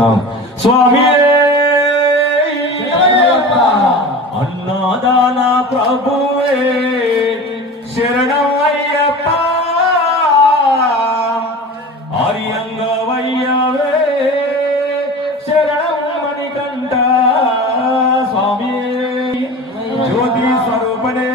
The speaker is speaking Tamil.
நாம் சுவாமியே! அண்ணாதானா பிரபுவே! சரணம் ஐயப்பா ஆரியங்க வையவே சரணம் மணிகண்டா சுவாமியே! ஜோதி ஸ்வரூபனே!